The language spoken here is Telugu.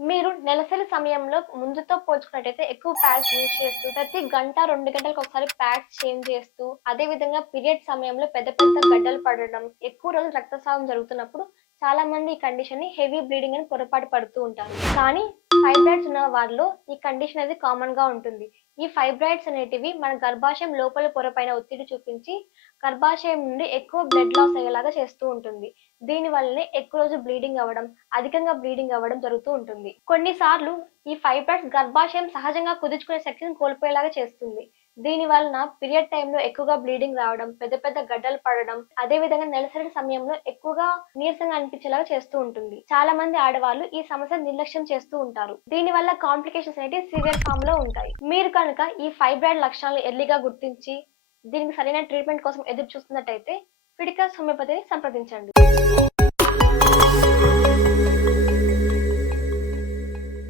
మీరు నెలసరి సమయంలో ముందుతో పోల్చుకున్నట్టయితే ఎక్కువ ప్యాడ్స్ యూజ్ చేస్తూ, ప్రతి గంట, 2 గంటలకు ఒకసారి ప్యాడ్స్ చేంజ్ చేస్తూ, అదే విధంగా పీరియడ్ సమయంలో పెద్ద పెద్ద గడ్డలు పడడం, ఎక్కువ రోజులు రక్తస్రావం జరుగుతున్నప్పుడు చాలా మంది ఈ కండిషన్‌ని హెవీ బ్లీడింగ్ అని పొరపాటు పడుతూ ఉంటారు. కానీ ఫైబ్రాయిడ్స్ ఉన్న వారిలో ఈ కండిషన్ అనేది కామన్‌గా ఉంటుంది. ఈ ఫైబ్రాయిడ్స్ అనేటివి మన గర్భాశయం లోపలి పొర పైన ఒత్తిడి చూపించి, గర్భాశయం నుండి ఎక్కువ బ్లడ్ లాస్ అయ్యేలాగా చేస్తూ ఉంటుంది. దీని వల్లనే ఎక్కువ రోజు బ్లీడింగ్ అవ్వడం, అధికంగా బ్లీడింగ్ అవ్వడం జరుగుతూ ఉంటుంది. కొన్నిసార్లు ఈ ఫైబ్రాయిడ్స్ గర్భాశయం సహజంగా కుదుర్చుకునే శక్తిని కోల్పోయేలాగా చేస్తుంది. దీని వలన పీరియడ్ టైమ్‌లో ఎక్కువగా బ్లీడింగ్ రావడం, పెద్ద పెద్ద గడ్డలు పడడం, అదే విధంగా నెలసరి సమయంలో ఎక్కువగా నీరసంగా అనిపించేలాగా చేస్తూ ఉంటుంది. చాలా మంది ఆడవాళ్ళు ఈ సమస్యను నిర్లక్ష్యం చేస్తూ ఉంటారు. దీని వల్ల కాంప్లికేషన్స్ అనేటివి సివియర్ ఫార్మ్‌లో ఉంటాయి. మీరు కనుక ఈ ఫైబ్రాయిడ్ లక్షణాలను ఎర్లీగా గుర్తించి, దీనికి సరైన ట్రీట్మెంట్ కోసం ఎదురు చూస్తున్నట్టయితే ఫిడికస్ హోమియోపతిని సంప్రదించండి.